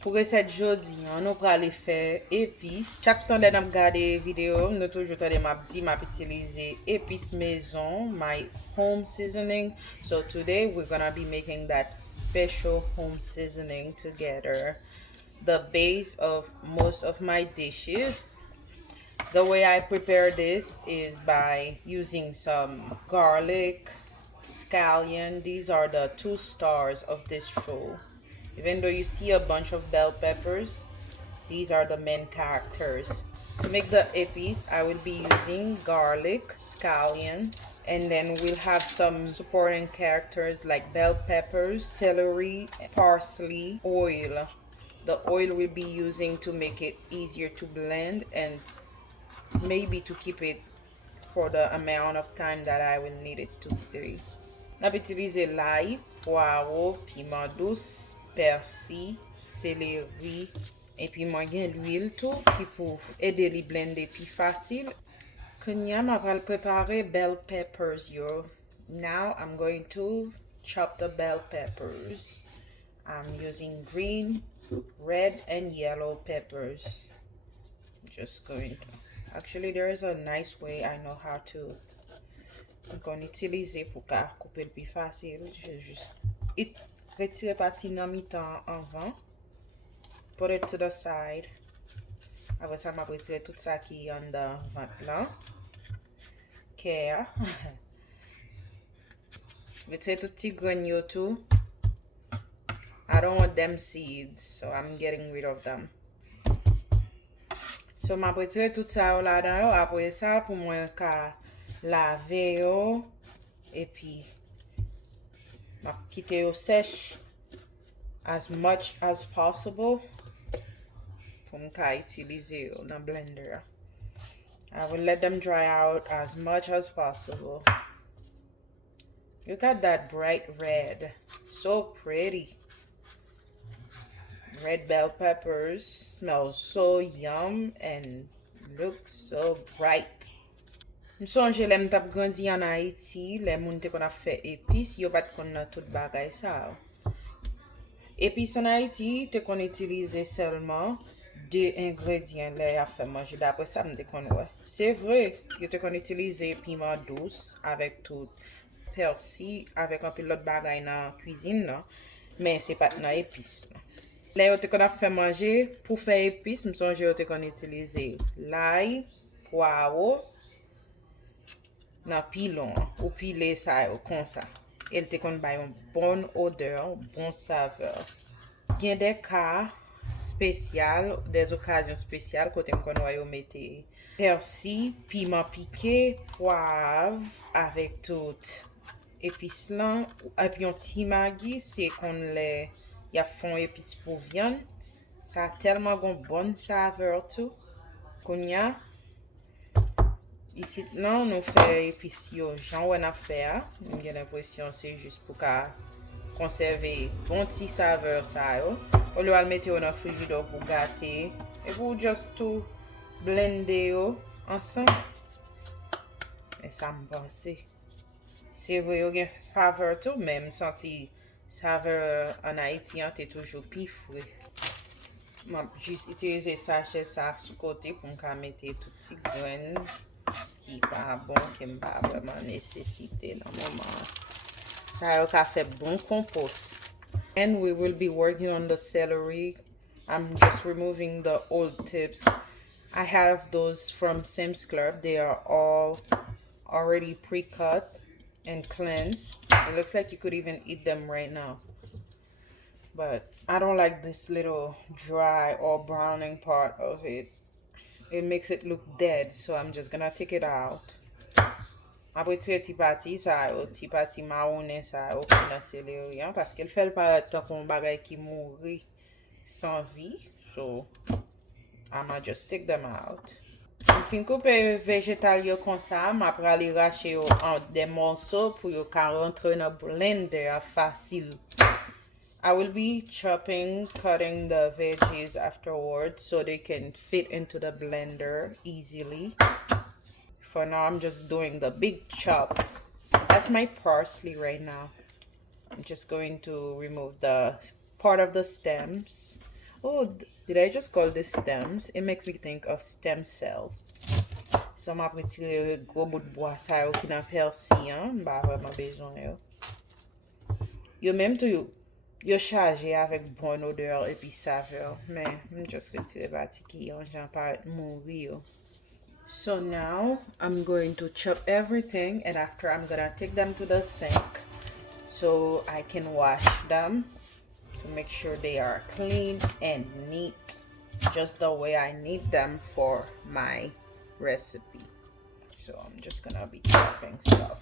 Pour recette jodi, nous allons faire épices. Chaque temps que nous regardons vidéo, nous toujours utiliser épices maison, my home seasoning. So today we're gonna be making that special home seasoning together. The base of most of my dishes. The way I prepare this is by using some garlic, scallion. These are the two stars of this show. Even though you see a bunch of bell peppers, these are the main characters. To make the epis, I will be using garlic, scallions, and then we'll have some supporting characters like bell peppers, celery, parsley, oil. The oil we'll be using to make it easier to blend and maybe to keep it for the amount of time that I will need it to stay. On va utiliser l'ail, poireau, piment douce, persil, céleri, et puis moi gen l'huile tout qui pour aider li blender plus facile. Kenya ma pral prepare bell peppers yo. Now I'm going to chop the bell peppers. I'm using green, red, and yellow peppers. Just going to. Actually, there is a nice way I know how to. Qu'on utilise pour couper le plus facile. Je juste retirer partie dans mi-temps avant. Put it to the side. Après ça, m'a retirer tout ça qui est en dedans ventre là. Care. Retirer tout petit grain too. I don't want them seeds, so I'm getting rid of them. So m'a retirer tout ça là-dedans. Après ça, pour moi, laver yo et puis m'a quitter yo sèche as much as possible pour m'ka utiliser yo dans blender. I will let them dry out as much as possible. Look at that bright red, so pretty. Red bell peppers smells so yum and looks so bright. M'sonje lem tap grandi en Haïti, les moun te kon a fait épices, yo pat kon nan tout bagay sa. Épices en Haïti, te kon utiliser seulement deux ingrédients là a fait manger. D'après ça, me te kon ouais. C'est vrai, yo te kon utiliser piment douce avec tout persil, avec un peu l'autre bagay dans cuisine là, mais c'est pas dans épices. Là yo te kon a fait manger pour faire épices, m'sonje yo te kon utiliser l'ail, poireau, nan pilon ou pilé ça comme ça. Elle te kon bay une bonne odeur, bon saveur. Il y a des cas spéciaux, des occasions spéciales côté qu'on va mettre persil, piment piqué, poivre avec tout épices là et puis un petit maggi, c'est qu'on les y a fond épices pour viande. Ça a tellement une bonne saveur tout. Qu'on y a ici, là, on fait épices, j'en on a fait. J'ai l'impression que c'est juste pour conserver bon petit saveur ça. On le mettre dans le frigidaire pour gâter et pour juste tout blender ensemble. Et ça me pense. C'est vrai, il y a saveur tout, même senti saveur en Haïti, t'es toujours plus frais. Juste utiliser sachet ça sur côté pour me mettre tout petit grain qui pas bon, qui pas vraiment nécessité dans le moment. Ça a fait bon compost. And we will be working on the celery. I'm just removing the old tips. I have those from Sam's Club. They are all already pre-cut and cleansed. It looks like you could even eat them right now. But I don't like this little dry or browning part of it. It makes it look dead, so I'm just gonna take it out. Après ti pati sa yo, ti pati marronné sa yo pou nan céleri parce qu'elle fait paraître comme bagay qui mouri sans vie. So I'ma just take them out. Fin couper végétal yo comme ça, m'a prali racher yo en des morceaux pour yo ka rentrer dans blender facile. I will be cutting the veggies afterwards so they can fit into the blender easily. For now, I'm just doing the big chop. That's my parsley right now. I'm just going to remove the part of the stems. Oh, did I just call this stems? It makes me think of stem cells. So m'a retire gros bout de bois sa yo ki nan persillon, mba vraiment besoin yo. Yo même tou yo chargé avec bonne odeur et puis saveur, mais m just retire parti ki yon jan paret mouri yo. So now I'm going to chop everything, and after I'm gonna take them to the sink so I can wash them to make sure they are clean and neat, just the way I need them for my recipe. So I'm just gonna be chopping stuff.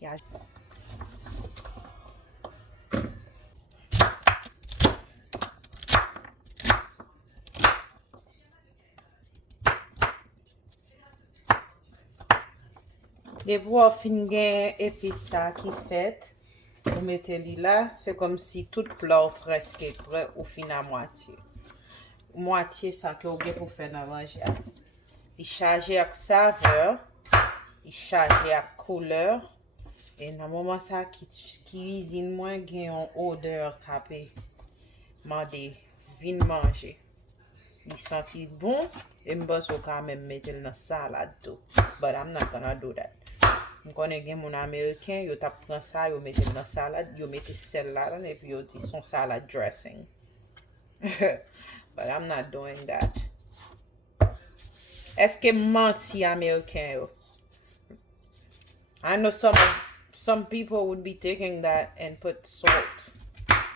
Yeah. Les pou fin gen epis sa ki fet, ou mette li la, c'est comme si tout plat presque prêt ou fin à moitié. Moitié ça que ou gen pour faire dans manger. Il chargé avec saveur, il chargé avec couleur, et dans moment ça qui cuisine moins gen une odeur capé. Mande vin manger. Il sentit bon, et m'bos ou quand même mettre dans salade tout. But I'm not gonna do that. M konen gen moun Ameriken, yo tap pran sa, yo mette nan salade, yo mette sel la dan, et puis yo di son salad dressing. But I'm not doing that. Eske manti Ameriken yo? I know some people would be taking that and put salt.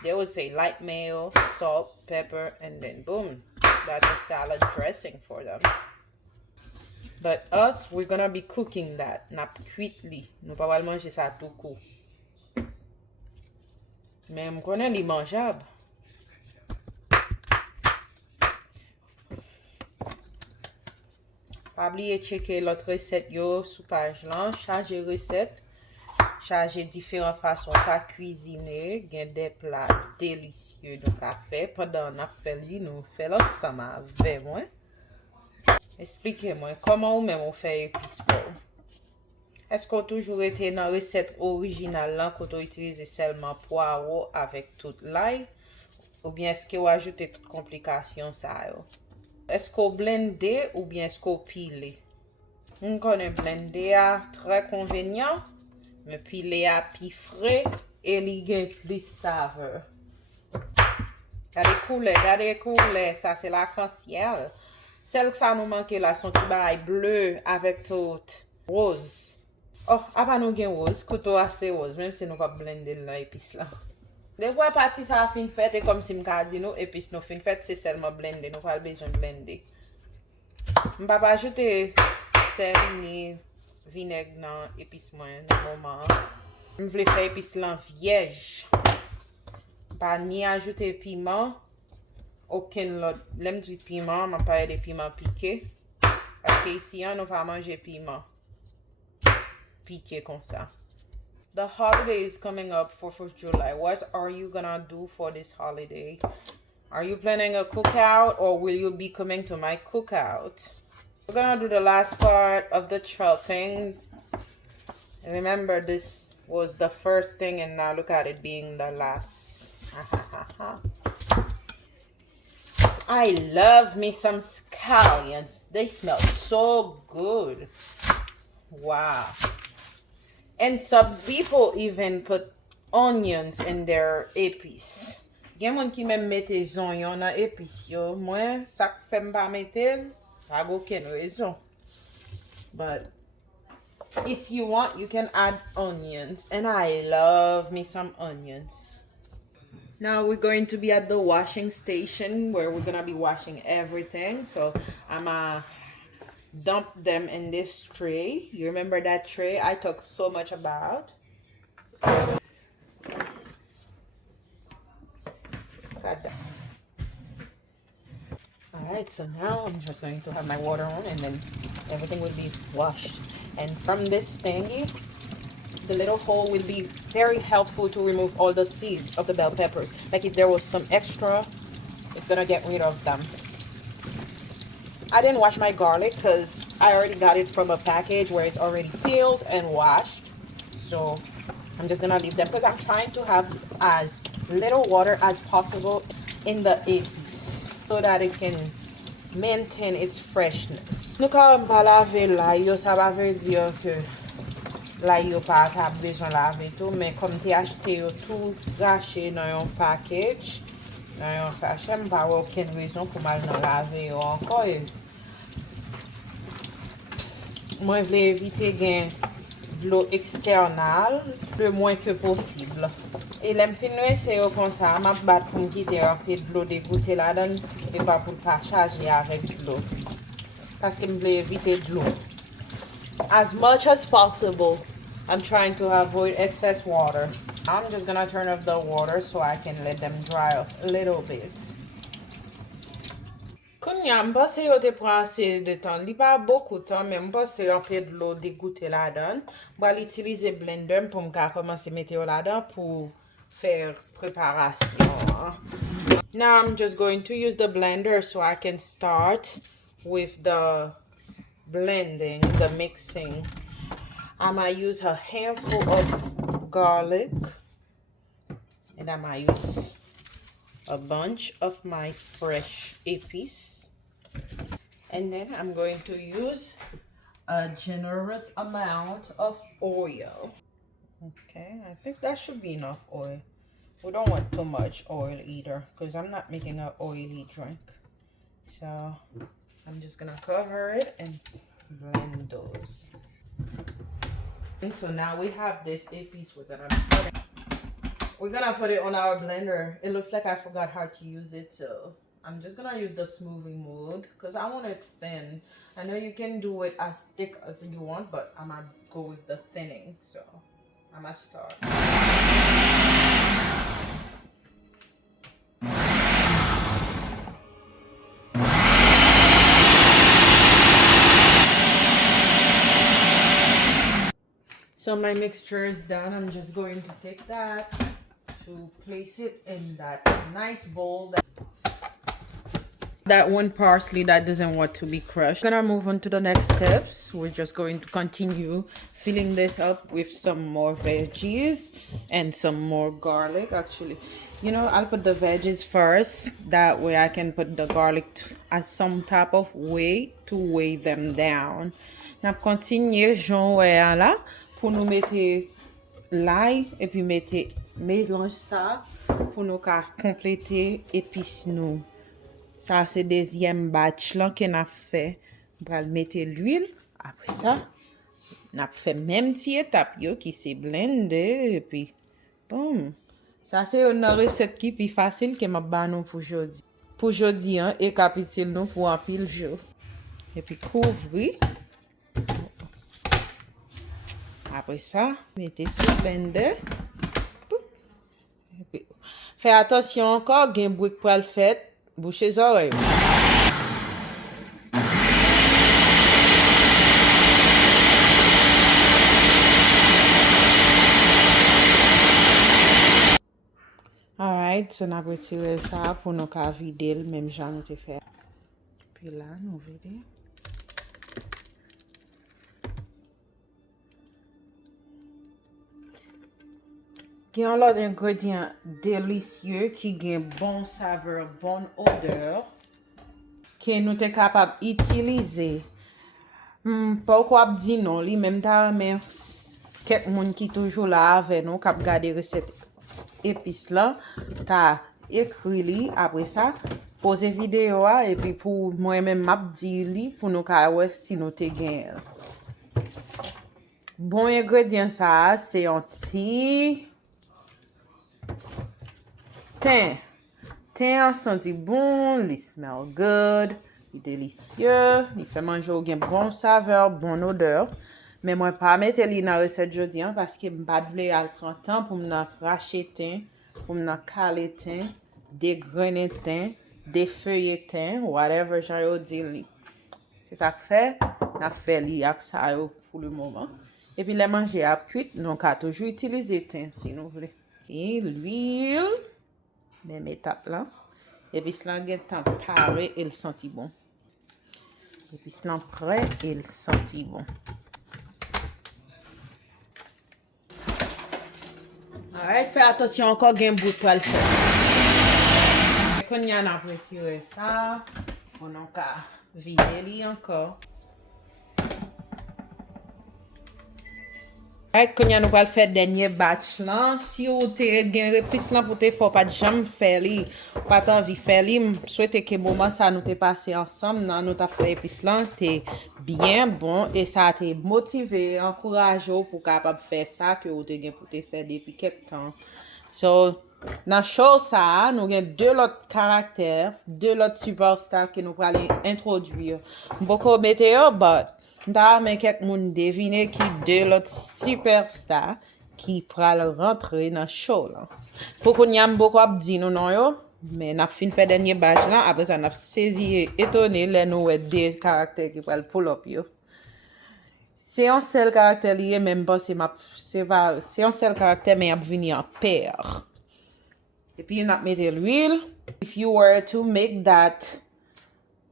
They would say light mayo, salt, pepper, and then boom, that's a salad dressing for them. But us, we're gonna be cooking that. Nap cuit li. Nou pa wal manje sa tout kou. Men m konen li manjab. Pa oubliye cheke lot recette yo sou page lan. Chaje recette. Chaje diferent fason ka cuisine. Gen de plat delicieux nou ka fe. Pendant na fe li, nou fe l'ensemble avec moi. Expliquez-moi, comment ou même on fait épices pour? Est-ce qu'on toujours été dans la recette originale là, qu'on utilise seulement poireau avec tout l'ail? Ou bien est-ce qu'on ajoute toutes complications ça? Est-ce qu'on blende ou bien est-ce qu'on pile? On connaît blender à très convenient, mais piler à plus frais et il y a plus saveur. Regardez couler, ça c'est l'arc-en-ciel. Celle que ça nous manque là, son petit bagay bleu avec tout rose. Oh, apa nous gen rose, couteau assez rose, même si nous pas blender dans épice là. Des fois partie ça fin fait et comme si m'ka di nous épice nous fin fait c'est seulement blender, nous pas besoin de blender. M'pa pas ajouter sel ni vinaigre dans épice moi dans moment. M'vle faire épice là vierge. Pas ni ajouter piment. Aucun lot. L'aime du piment, m'a pas de piment piqué. Parce que ici, on ne va pas manger piment piqué comme ça. The holiday is coming up, 4th of July. What are you gonna do for this holiday? Are you planning a cookout or will you be coming to my cookout? We're gonna do the last part of the chopping. Remember, this was the first thing and now look at it being the last. I love me some scallions. They smell so good. Wow. And some people even put onions in their epis. Gen moun ki men mette zonyon nan epis yo. Mwen, sak fem pa mette, pa go ken rezon. But if you want, you can add onions. And I love me some onions. Now we're going to be at the washing station where we're gonna be washing everything. So I'm gonna dump them in this tray. You remember that tray I talked so much about? Got that. Alright, so now I'm just going to have my water on and then everything will be washed. And from this thingy, the little hole will be very helpful to remove all the seeds of the bell peppers. Like if there was some extra, it's gonna get rid of them. I didn't wash my garlic because I already got it from a package where it's already peeled and washed. So I'm just gonna leave them because I'm trying to have as little water as possible in the epis so that it can maintain its freshness. Nou ka pa lave la yo, sa va ve dire que la yo pa ka besoin lave tout, mais comme te achete yo tout raché dans yon package, dans yon sachet, m'pa wè aucune raison pour mal nan lave yo encore. Moi vle éviter gen de l'eau externale le moins que possible. Et lem fin rinse yo comme ça, m'a bat pour m'quitter un peu de l'eau dégoûtée là-dedans et pas pour pas charger avec de l'eau. Parce que m'vle éviter de l'eau. As much as possible, I'm trying to avoid excess water. I'm just gonna turn off the water so I can let them dry off a little bit. Konya, m'pense yo te prend assez de temps. Li pas beaucoup de temps, mais m'pense un peu de l'eau dégoûtée là-dedans. Moi, l'utiliser blender pour m'ka commencer mettre yo là-dedans pour faire préparation. Now I'm just going to use the blender so I can start with the blending, the mixing. I'm gonna use a handful of garlic and I'm gonna use a bunch of my fresh epis. And then I'm going to use a generous amount of oil. Okay, I think that should be enough oil. We don't want too much oil either because I'm not making an oily drink. So I'm just gonna cover it and blend those. And so now we have this epis. We're gonna put it on our blender. It looks like I forgot how to use it, so I'm just gonna use the smoothing mode because I want it thin. I know you can do it as thick as you want, but I'm gonna go with the thinning. So I'm gonna start. So my mixture is done. I'm just going to take that to place it in that nice bowl. That one parsley that doesn't want to be crushed. I'm gonna move on to the next steps. We're just going to continue filling this up with some more veggies and some more garlic. Actually, you know, I'll put the veggies first. That way I can put the garlic as some type of weight to weigh them down. Now continue Jean là pour nous mettre l'ail et puis mettre mélange ça pour nous compléter épices nous. Ça c'est deuxième batch là qu'on a fait. On va mettre l'huile. Après ça, on a fait même petit étape yo qui c'est blender et puis boum. Ça c'est une recette qui plus facile que m'a ba nous pour aujourd'hui. Pour aujourd'hui hein, et capitule nous pour un pile jour. Et puis couvrir. Après ça, mettez sur le blender. Faites attention encore, gain bruit pour le faire, bouchez les oreilles. Alright, so nous retirons ça pour nous vider le même genre nous fait. Puis là, nous vidons. Il y a un autre ingrédient délicieux qui a une bonne saveur, bonne odeur, que nous sommes capables d'utiliser. Pourquoi dire non, li même ta mais quelqu'un qui toujours là avec nous, qui a regardé recette épice là, t'as écrit li après ça, poser vidéo et puis pour moi-même m'a dit li pour nous ouais si nous te gain. Bon ingrédient ça, c'est un petit thym. Thym senti bon, il smell good, il est délicieux, il fait manger au gain bon saveur, bonne odeur. Mais moi pas mettre li dans recette jodi parce que m'pas vle al prend temps pour me racher thym, pour me caler thym, dégrainer thym, défeuiller thym, whatever j'en dit li. C'est ça que fait, n'a fait li avec ça pour le moment. Et puis les manger à cuite, donc à toujours utiliser thym si nous voulez. Et l'huile, même étape là. Et puis cela gagne temps paré et le senti bon. Epis lan prêt et il senti bon. Alright, fais attention encore gen bout pour le faire. Kon y a retire ça, on a qu'à vider li encore. Alright, kon y a nous va faire dernier batch là. Si ou te gen epis lan pour te faut pas jamais faire li, pas envie faire li, souhaite que moment ça nous te passé ensemble, nan nous t'a fait epis lan, te bien bon et ça te motivé, encouragé pour capable faire ça que ou te gen pour te faire depuis quelque temps. So, dans show ça, nous avons deux autres caractères, deux autres superstars que nous allons introduire. Beaucoup météo, but nous mais quelques monde deviner qui deux autres superstars qui pourront rentrer dans show là. Pour qu'on y a beaucoup dit nous non yo, mais n'a fin fait dernier batch là, après ça n'a saisi et étonné les nous deux caractères qui pourront pull up yo. C'est un seul caractère lié, même pas c'est un seul caractère mais il venir en paire. Et puis on mettre l'huile. If you were to make that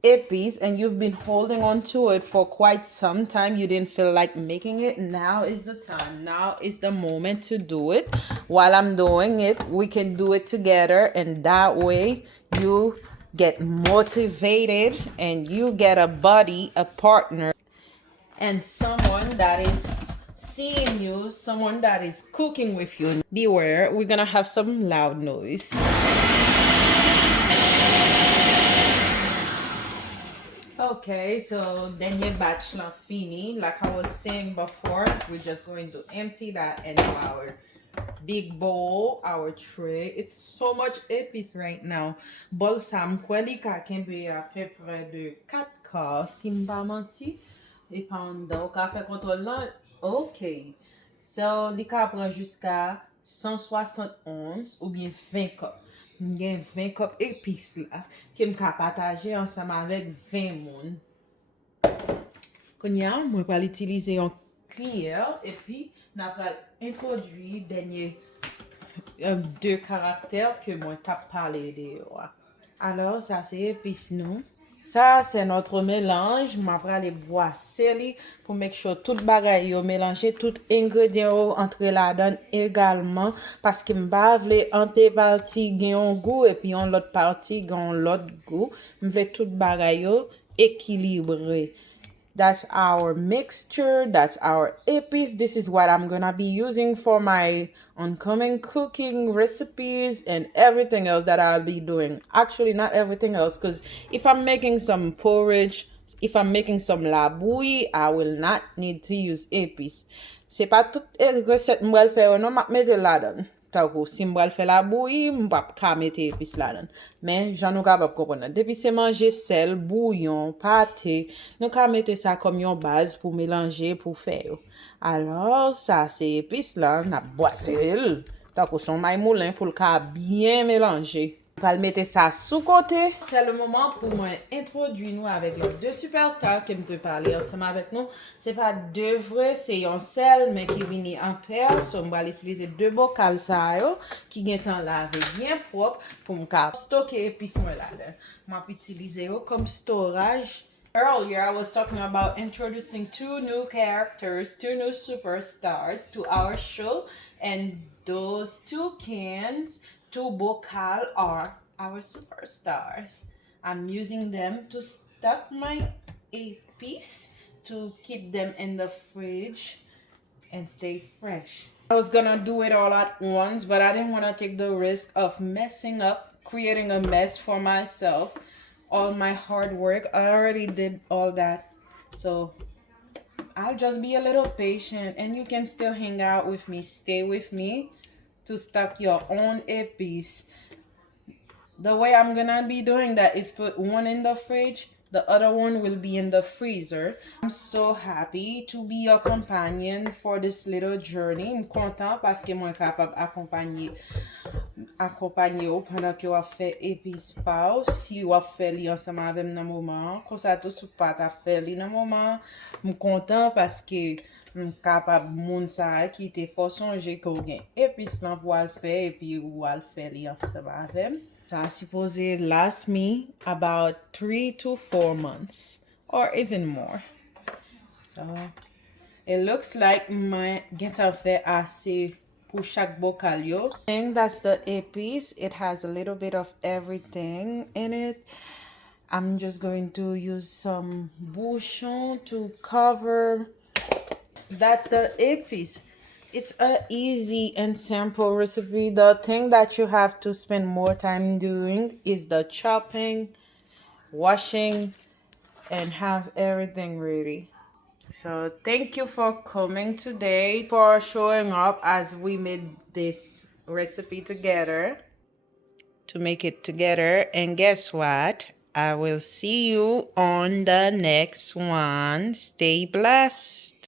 epis and you've been holding on to it for quite some time, you didn't feel like making it, now is the time. Now is the moment to do it. While I'm doing it, we can do it together, and that way you get motivated and you get a buddy, a partner, and someone that is seeing you, someone that is cooking with you. Beware, we're gonna have some loud noise. Okay, so then your batch not fini. Like I was saying before, we're just going to empty that into our big bowl, our tray. It's so much epis right now. Bol sam kweli ka kembe à peu près de 4 quarts, si m'pa menti. Et pendant qu'on fait contrôle là, ok. So, li ka prend jusqu'à 171 ou bien 20 cups. J'ai 20 cups épices là, que m'ka partager ensemble avec 20 moun. Konya, moi vais utiliser une cuillère et puis n'a pas introduire dernier deux caractères que moi t'ai parlé de. Alors ça c'est épices non. Ça, c'est notre mélange. Je vais aller boire celi pour make sure tout bagay yo mélanger, tout ingrédient entre là-dedans également. Parce que m'bavle en te partie gen un goût et puis en l'autre partie gen l'autre goût. M'vle tout bagay yo équilibré. That's our mixture. That's our epis. This is what I'm gonna be using for my oncoming cooking recipes and everything else that I'll be doing. Actually, not everything else, because if I'm making some porridge, if I'm making some la bouillie, I will not need to use epis. C'est pas toute recette m'bral faire non m'a mette là-dedans. Tako, si m'bral faire la bouillie, m'pap ka mette epis là-dedans. Mais j'en nou capable comprendre. Depuis c'est manger sel, bouillon, pâté, nous ka mette ça comme une base pour mélanger pour faire. Alors, ça c'est épices là, n'a boisé. Tako son maï moulin pour le ka bien mélanger. On va le mettre ça sous côté. C'est le moment pour moi introduire nous avec les deux superstars qui me te parler ensemble avec nous. C'est pas deux vrais, c'est un seul mais qui vient en paire. So, on va utiliser deux bocals ça yo qui vient en laver bien propre pour me stocker épices moi là-dedans. M'a utiliser yo comme storage. Earlier, I was talking about introducing two new characters, two new superstars to our show, and those two cans, two bocal are our superstars. I'm using them to stock my epis to keep them in the fridge and stay fresh. I was gonna do it all at once, but I didn't want to take the risk of messing up, creating a mess for myself. All my hard work, I already did all that. So I'll just be a little patient and you can still hang out with me, stay with me to stock your own epis. The way I'm gonna be doing that is put one in the fridge, the other one will be in the freezer. I'm so happy to be your companion for this little journey. I'm content parce que moi capable accompagner ou pendant que vous fait epis pause. Si vous fait li ensemble avec dans moment, comme ça tout sou pas ta fait li dans moment. I'm content parce que I'm capable moun sa qui te faut songer qu'on gen epis lan pour le faire et puis ou al faire li ensemble avec. Ça supposé last me about 3 to 4 months. or even more. So it looks like my get a fait assez pour chaque bocal yo. And that's the epis. It has a little bit of everything in it. I'm just going to use some bouchon to cover. That's the epis. It's a easy and simple recipe. The thing that you have to spend more time doing is the chopping, washing, and have everything ready. So thank you for coming today, for showing up as we made this recipe together, to make it together. And guess what? I will see you on the next one. Stay blessed.